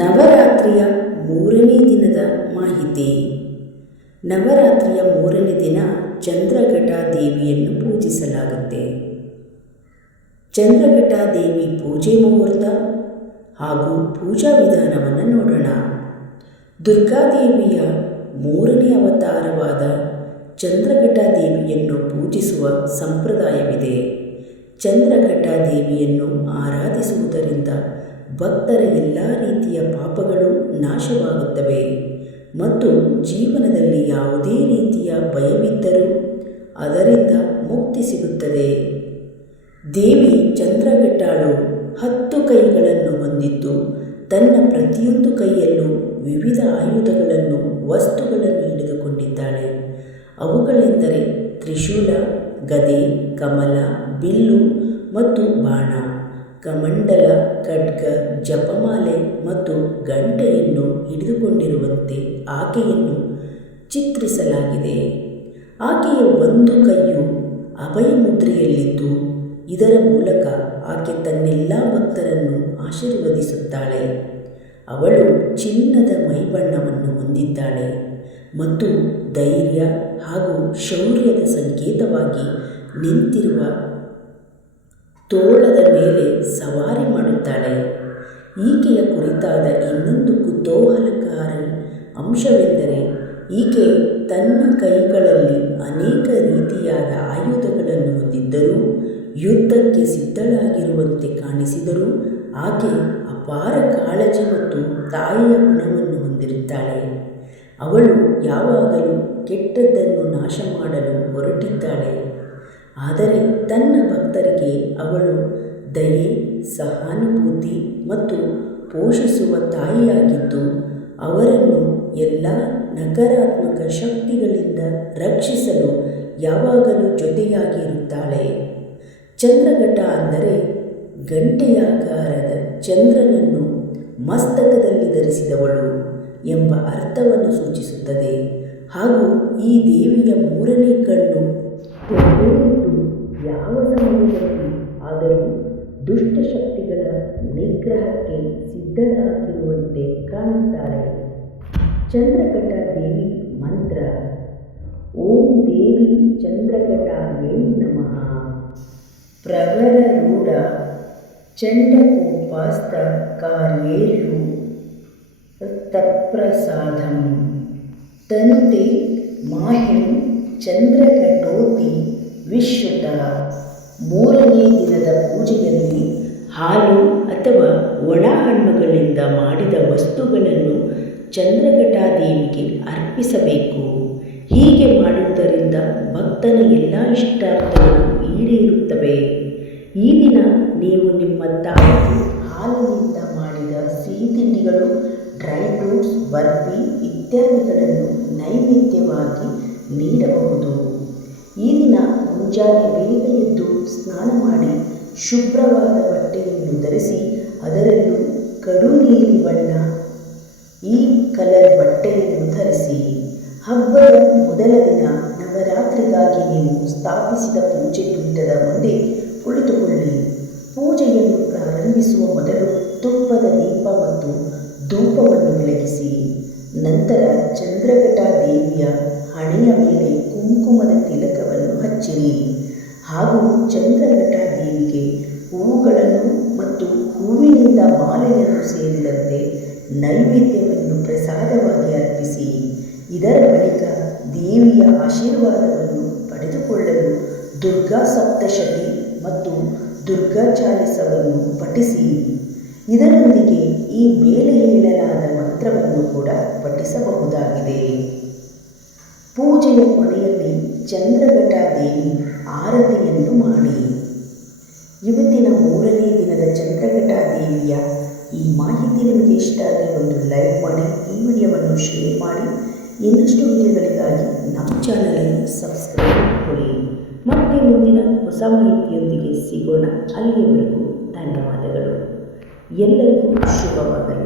ನವರಾತ್ರಿಯ ಮೂರನೇ ದಿನದ ಮಾಹಿತಿ ನವರಾತ್ರಿಯ ಮೂರನೇ ದಿನ ಚಂದ್ರಘಟ ದೇವಿಯನ್ನು ಪೂಜಿಸಲಾಗುತ್ತೆ ಚಂದ್ರಘಟ ದೇವಿ ಪೂಜೆ ಮುಹೂರ್ತ ಹಾಗೂ ಪೂಜಾ ವಿಧಾನವನ್ನು ನೋಡೋಣ ದುರ್ಗಾದೇವಿಯ ಮೂರನೇ ಅವತಾರವಾದ ಚಂದ್ರಘಟ ದೇವಿಯನ್ನು ಪೂಜಿಸುವ ಸಂಪ್ರದಾಯವಿದೆ ಚಂದ್ರಘಟ ದೇವಿಯನ್ನು ಆರಾಧಿಸುವುದರಿಂದ ಭಕ್ತರ ಎಲ್ಲ ರೀತಿಯ ಪಾಪಗಳು ನಾಶವಾಗುತ್ತವೆ ಮತ್ತು ಜೀವನದಲ್ಲಿ ಯಾವುದೇ ರೀತಿಯ ಭಯವಿದ್ದರೂ ಅದರಿಂದ ಮುಕ್ತಿ ಸಿಗುತ್ತದೆ ದೇವಿ ಚಂದ್ರಗಟ್ಟಾಳು ಹತ್ತು ಕೈಗಳನ್ನು ಹೊಂದಿದ್ದು ತನ್ನ ಪ್ರತಿಯೊಂದು ಕೈಯಲ್ಲೂ ವಿವಿಧ ಆಯುಧಗಳನ್ನು ವಸ್ತುಗಳನ್ನು ಹಿಡಿದುಕೊಂಡಿದ್ದಾಳೆ ಅವುಗಳೆಂದರೆ ತ್ರಿಶೂಲ ಗದೆ ಕಮಲ ಬಿಲ್ಲು ಮತ್ತು ಬಾಣ ಕಮಂಡಲ ಖಡ್ಗ ಜಪಮಾಲೆ ಮತ್ತು ಗಂಟೆಯನ್ನು ಹಿಡಿದುಕೊಂಡಿರುವಂತೆ ಆಕೆಯನ್ನು ಚಿತ್ರಿಸಲಾಗಿದೆ ಆಕೆಯ ಒಂದು ಕೈಯು ಅಭಯ ಮುದ್ರೆಯಲ್ಲಿದ್ದು ಇದರ ಮೂಲಕ ಆಕೆ ತನ್ನೆಲ್ಲ ಭಕ್ತರನ್ನು ಆಶೀರ್ವದಿಸುತ್ತಾಳೆ ಅವಳು ಚಿನ್ನದ ಮೈಬಣ್ಣವನ್ನು ಹೊಂದಿದ್ದಾಳೆ ಮತ್ತು ಧೈರ್ಯ ಹಾಗೂ ಶೌರ್ಯದ ಸಂಕೇತವಾಗಿ ನಿಂತಿರುವ ತೋಳದ ಮೇಲೆ ಸವಾರಿ ಮಾಡುತ್ತಾಳೆ ಈಕೆಯ ಕುರಿತಾದ ಇನ್ನೊಂದು ಕುತೂಹಲಕಾರಿ ಅಂಶವೆಂದರೆ ಈಕೆ ತನ್ನ ಕೈಗಳಲ್ಲಿ ಅನೇಕ ರೀತಿಯಾದ ಆಯುಧಗಳನ್ನು ಹೊಂದಿದ್ದರೂ ಯುದ್ಧಕ್ಕೆ ಸಿದ್ಧಳಾಗಿರುವಂತೆ ಕಾಣಿಸಿದರೂ ಆಕೆ ಅಪಾರ ಕಾಳಜಿ ಮತ್ತು ತಾಯಿಯ ಗುಣವನ್ನು ಹೊಂದಿರುತ್ತಾಳೆ ಅವಳು ಯಾವಾಗಲೂ ಕೆಟ್ಟದ್ದನ್ನು ನಾಶ ಮಾಡಲು ಹೊರಟಿದ್ದಾಳೆ ಆದರೆ ತನ್ನ ಭಕ್ತರಿಗೆ ಅವಳು ದಯೆ ಸಹಾನುಭೂತಿ ಮತ್ತು ಪೋಷಿಸುವ ತಾಯಿಯಾಗಿದ್ದು ಅವರನ್ನು ಎಲ್ಲ ನಕಾರಾತ್ಮಕ ಶಕ್ತಿಗಳಿಂದ ರಕ್ಷಿಸಲು ಯಾವಾಗಲೂ ಜೊತೆಯಾಗಿರುತ್ತಾಳೆ ಚಂದ್ರಘಟ ಅಂದರೆ ಗಂಟೆಯಾಕಾರದ ಚಂದ್ರನನ್ನು ಮಸ್ತಕದಲ್ಲಿ ಧರಿಸಿದವಳು ಎಂಬ ಅರ್ಥವನ್ನು ಸೂಚಿಸುತ್ತದೆ ಹಾಗೂ ಈ ದೇವಿಯ ಮೂರನೇ ಕಣ್ಣು ವಿಗ್ರಹಕ್ಕೆ ಸಿದ್ಧಳಾಗಿರುವಂತೆ ಕಾಣುತ್ತಾರೆ ಚಂದ್ರಘಟ ದೇವಿ ಮಂತ್ರ ಓಂ ದೇವಿ ಚಂದ್ರಘಟಾಯೇ ನಮಃ ಪ್ರವರರೂಢ ಚಂಡಕೋಪಾಸ್ತ ಕಾರ್ಯೇಷು ತತ್ಪ್ರಸಾದಂ ತಂತೆ ಮಾಹಿಂ ಚಂದ್ರಘಟೋತಿ ವಿಶ್ವತ ಮೂರನೇ ದಿನದ ಪೂಜೆಯಲ್ಲಿ ಹಾಲು ಅಥವಾ ಒಣ ಹಣ್ಣುಗಳಿಂದ ಮಾಡಿದ ವಸ್ತುಗಳನ್ನು ಚಂದ್ರಘಟಾದೇವಿಗೆ ಅರ್ಪಿಸಬೇಕು ಹೀಗೆ ಮಾಡುವುದರಿಂದ ಭಕ್ತನ ಎಲ್ಲ ಇಷ್ಟಾರ್ಥಗಳು ಈಡೇರುತ್ತವೆ ಈ ದಿನ ನೀವು ನಿಮ್ಮ ತಾಯಿ ಹಾಲಿನಿಂದ ಮಾಡಿದ ಸಿಹಿ ತಿಂಡಿಗಳು ಡ್ರೈ ಫ್ರೂಟ್ಸ್ ಬರ್ಫಿ ಇತ್ಯಾದಿಗಳನ್ನು ನೈವೇದ್ಯವಾಗಿ ನೀಡಬಹುದು ಈ ದಿನ ಮುಂಜಾನೆ ಬೇಗ ಎದ್ದು ಸ್ನಾನ ಮಾಡಿ ಶುಭ್ರವಾದ ಬಟ್ಟೆಯನ್ನು ಧರಿಸಿ ಅದರಲ್ಲೂ ಕಡು ನೀಲಿ ಬಣ್ಣ ಈ ಕಲರ್ ಬಟ್ಟೆಯನ್ನು ಧರಿಸಿ ಹಬ್ಬದ ಮೊದಲ ದಿನ ನವರಾತ್ರಿಗಾಗಿ ನೀವು ಸ್ಥಾಪಿಸಿದ ಪೂಜೆ ಪೀಠದ ಮುಂದೆ ಕುಳಿತುಕೊಳ್ಳಿ ಪೂಜೆಯನ್ನು ಪ್ರಾರಂಭಿಸುವ ಮೊದಲು ತುಪ್ಪದ ದೀಪ ಮತ್ತು ಧೂಪವನ್ನು ಬೆಳಗಿಸಿ ನಂತರ ಚಂದ್ರಘಟ ದೇವಿಯ ಹಣೆಯ ಮೇಲೆ ಕುಂಕುಮದ ತಿಲಕವನ್ನು ಹಚ್ಚಿರಿ ಹಾಗೂ ಚಂದ್ರಘಟ ನನಗೆ ಹೂಗಳನ್ನು ಮತ್ತು ಹೂವಿನಿಂದ ಮಾಲೆಯನ್ನು ಸೇರಿದಂತೆ ನೈವೇದ್ಯವನ್ನು ಪ್ರಸಾದವಾಗಿ ಅರ್ಪಿಸಿ ಇದರ ಬಳಿಕ ದೇವಿಯ ಆಶೀರ್ವಾದವನ್ನು ಪಡೆದುಕೊಳ್ಳಲು ದುರ್ಗಾ ಸಪ್ತಶತಿ ಮತ್ತು ದುರ್ಗಾ ಚಾಲಿಸವನ್ನು ಪಠಿಸಿ ಇದರೊಂದಿಗೆ ಈ ಮೇಲೆ ಹೇಳಲಾದ ಮಂತ್ರವನ್ನು ಕೂಡ ಪಠಿಸಬಹುದಾಗಿದೆ ಈ ಮಾಹಿತಿ ನಿಮಗೆ ಇಷ್ಟ ಆದರೆ ಒಂದು ಲೈಕ್ ಮಾಡಿ ಈ ವಿಡಿಯೋವನ್ನು ಶೇರ್ ಮಾಡಿ ಇನ್ನಷ್ಟು ವಿಡಿಯೋಗಳಿಗಾಗಿ ನಮ್ಮ ಚಾನಲನ್ನು ಸಬ್ಸ್ಕ್ರೈಬ್ ಮಾಡಿ ಮತ್ತೆ ಮುಂದಿನ ಹೊಸ ಮಾಹಿತಿಯೊಂದಿಗೆ ಸಿಗೋಣ ಅಲ್ಲಿಯವರೆಗೂ ಧನ್ಯವಾದಗಳು ಎಲ್ಲರಿಗೂ ಶುಭವಾಗಲಿ